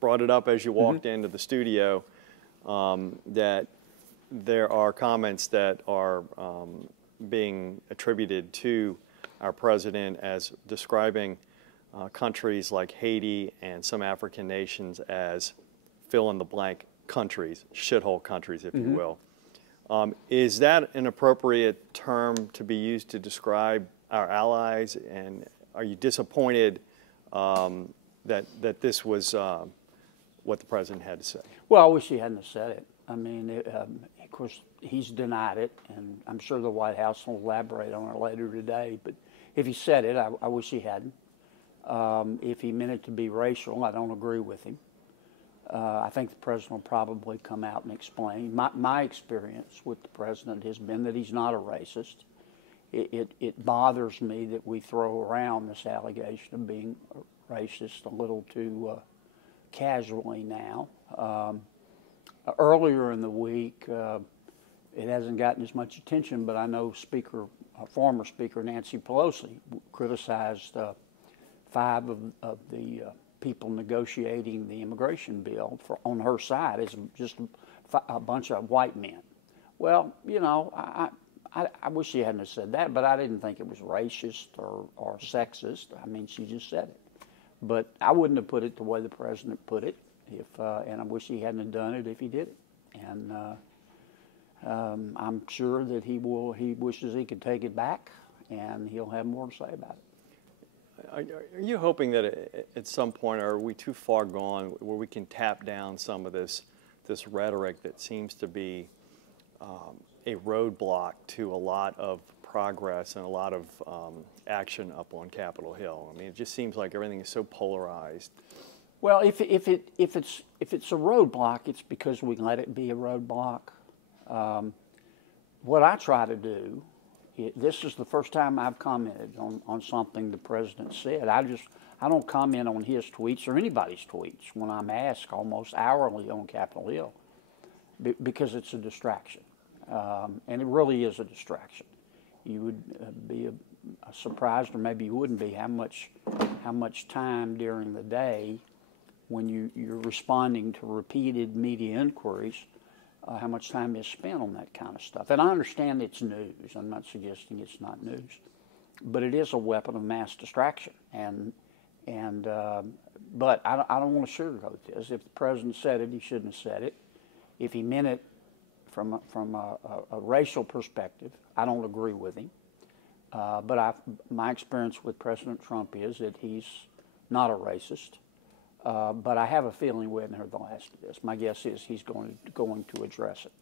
brought it up as you walked into the studio, that there are comments that are being attributed to our president as describing countries like Haiti and some African nations as fill-in-the-blank countries, shithole countries, if you will. Is that an appropriate term to be used to describe our allies, and are you disappointed that this was what the president had to say? Well, I wish he hadn't said it. I mean, of course, he's denied it, and I'm sure the White House will elaborate on it later today. But if he said it, I wish he hadn't. If he meant it to be racial, I don't agree with him. I think the president will probably come out and explain. My experience with the president has been that he's not a racist. It bothers me that we throw around this allegation of being racist a little too casually now. Earlier in the week, it hasn't gotten as much attention, but I know former Speaker Nancy Pelosi criticized 5 of the people negotiating the immigration bill on her side as just a bunch of white men. Well, you know, I wish she hadn't have said that, but I didn't think it was racist or sexist. I mean, she just said it. But I wouldn't have put it the way the president put it, and I wish he hadn't have done it if he did it. And I'm sure that he wishes he could take it back, and he'll have more to say about it. Are you hoping that at some point, are we too far gone where we can tap down some of this rhetoric that seems to be a roadblock to a lot of progress and a lot of action up on Capitol Hill? I mean, it just seems like everything is so polarized. Well, if it's a roadblock, it's because we let it be a roadblock. What I try to do, this is the first time I've commented on something the president said. I don't comment on his tweets or anybody's tweets when I'm asked almost hourly on Capitol Hill, because it's a distraction, and it really is a distraction. You would be surprised, or maybe you wouldn't be, how much time during the day, when you're responding to repeated media inquiries, how much time is spent on that kind of stuff. And I understand it's news. I'm not suggesting it's not news, but it is a weapon of mass distraction. But I don't want to sugarcoat this. If the president said it, he shouldn't have said it. If he meant it from a racial perspective, I don't agree with him. But my experience with President Trump is that he's not a racist. But I have a feeling we haven't heard the last of this. My guess is he's going to address it.